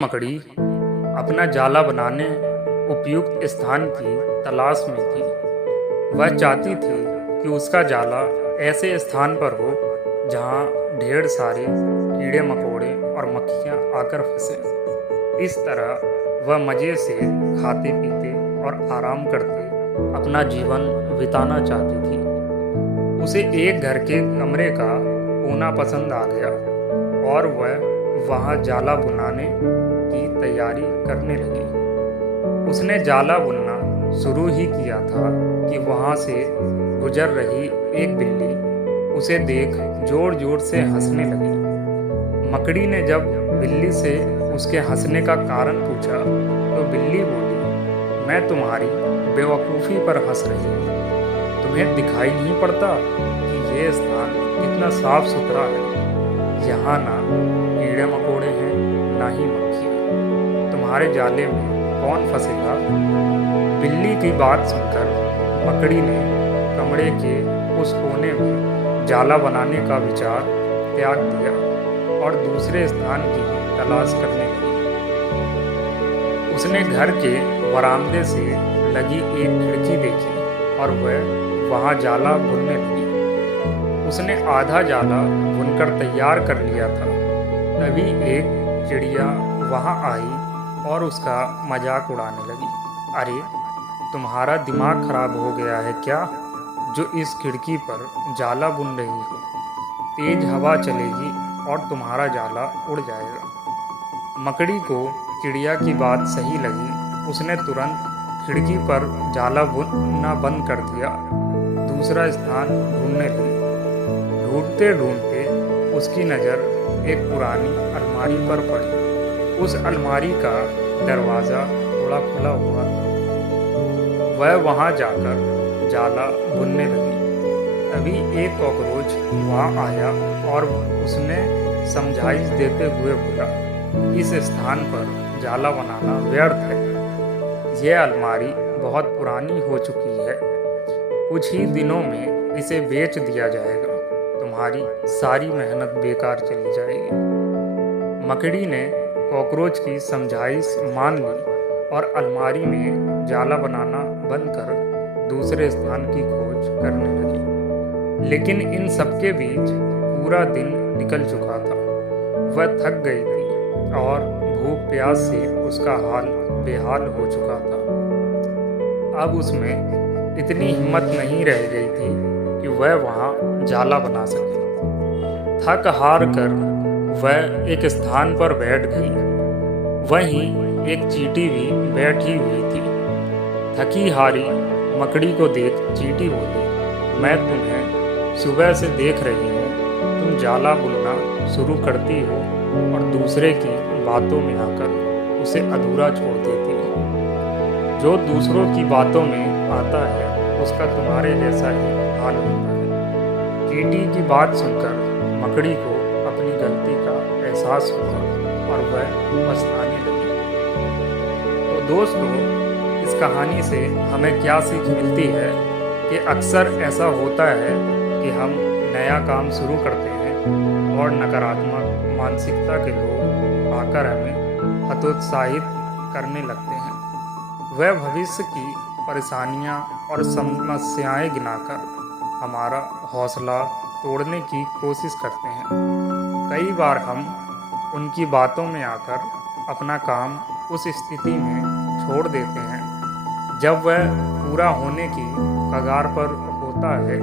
मकड़ी अपना जाला बनाने उपयुक्त स्थान की तलाश में थी। वह चाहती थी कि उसका जाला ऐसे स्थान पर हो जहां ढेर सारे कीड़े मकोड़े और मक्खियां आकर फंसें। इस तरह वह मज़े से खाते पीते और आराम करते अपना जीवन बिताना चाहती थी। उसे एक घर के कमरे का कोना पसंद आ गया और वह वहां जाला बुनाने की तैयारी करने लगी। उसने जाला बुनना शुरू ही किया था कि वहां से गुजर रही एक बिल्ली उसे देख जोर जोर से हंसने लगी। मकड़ी ने जब बिल्ली से उसके हंसने का कारण पूछा तो बिल्ली बोली, मैं तुम्हारी बेवकूफ़ी पर हंस रही हूँ। तुम्हें दिखाई नहीं पड़ता कि ये स्थान कितना साफ सुथरा है। यहाँ ना कीड़े मकोड़े हैं ना ही मक्खियाँ। तुम्हारे जाले में कौन फंसेगा? बिल्ली की बात सुनकर मकड़ी ने कमरे के उस कोने में जाला बनाने का विचार त्याग दिया और दूसरे स्थान की तलाश करने लगी। उसने घर के बरामदे से लगी एक खिड़की देखी और वह वहां जाला बुनने लगी। उसने आधा जाला बुनकर तैयार कर लिया था। तभी एक चिड़िया वहां आई और उसका मजाक उड़ाने लगी। अरे, तुम्हारा दिमाग खराब हो गया है क्या, जो इस खिड़की पर जाला बुन रही हो? तेज हवा चलेगी और तुम्हारा जाला उड़ जाएगा। मकड़ी को चिड़िया की बात सही लगी। उसने तुरंत खिड़की पर जाला बुनना बंद कर दिया, दूसरा स्थान ढूंढने लगी। ढूंढते ढूंढते उसकी नज़र एक पुरानी अलमारी पर पड़ी। उस अलमारी का दरवाज़ा थोड़ा खुला हुआ था। वह वहां जाकर जाला बुनने लगी। तभी एक कॉकरोच वहां आया और उसने समझाइश देते हुए बोला, इस स्थान पर जाला बनाना व्यर्थ है। यह अलमारी बहुत पुरानी हो चुकी है। कुछ ही दिनों में इसे बेच दिया जाएगा। तुम्हारी सारी मेहनत बेकार चली जाएगी। मकड़ी ने कॉकरोच की समझाइश मान ली और अलमारी में जाला बनाना बंद कर दूसरे स्थान की खोज करने लगी। लेकिन इन सबके बीच पूरा दिन निकल चुका था। वह थक गई थी और भूख प्यास से उसका हाल बेहाल हो चुका था। अब उसमें इतनी हिम्मत नहीं रह गई थी कि वह वहां जाला बना सके। थक हार कर वह एक स्थान पर बैठ गई। वहीं एक चींटी भी बैठी हुई थी। थकी हारी मकड़ी को देख चींटी बोली, मैं तुम्हें सुबह से देख रही हूँ। तुम जाला बुनना शुरू करती हो और दूसरे की बातों में आकर उसे अधूरा छोड़ देती हो। जो दूसरों की बातों में आता है उसका तुम्हारे जैसा ही हाल होता है। चींटी की बात सुनकर मकड़ी को अपनी गलती का एहसास हुआ और वह पछताने लगी। तो दोस्तों, इस कहानी से हमें क्या सीख मिलती है कि अक्सर ऐसा होता है कि हम नया काम शुरू करते हैं और नकारात्मक मानसिकता के लोग आकर हमें हतोत्साहित करने लगते हैं। वह भविष्य की परेशानियां और समस्याएं गिनाकर हमारा हौसला तोड़ने की कोशिश करते हैं। कई बार हम उनकी बातों में आकर अपना काम उस स्थिति में छोड़ देते हैं जब वह पूरा होने की कगार पर होता है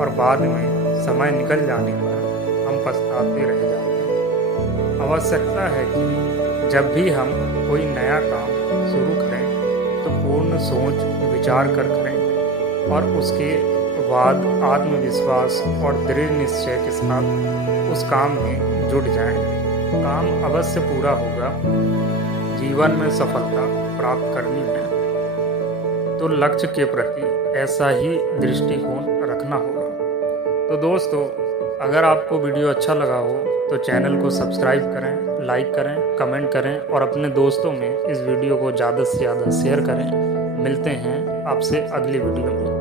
और बाद में समय निकल जाने पर हम पछताते रह जाते हैं। आवश्यकता है कि जब भी हम कोई नया काम शुरू करें तो पूर्ण सोच विचार कर करें और उसके बाद आत्मविश्वास और दृढ़ निश्चय के साथ उस काम में जुट जाएं। काम अवश्य पूरा होगा। जीवन में सफलता प्राप्त करनी है तो लक्ष्य के प्रति ऐसा ही दृष्टिकोण रखना होगा। तो दोस्तों, अगर आपको वीडियो अच्छा लगा हो तो चैनल को सब्सक्राइब करें, लाइक करें, कमेंट करें और अपने दोस्तों में इस वीडियो को ज़्यादा से ज़्यादा शेयर करें। मिलते हैं आपसे अगली वीडियो में।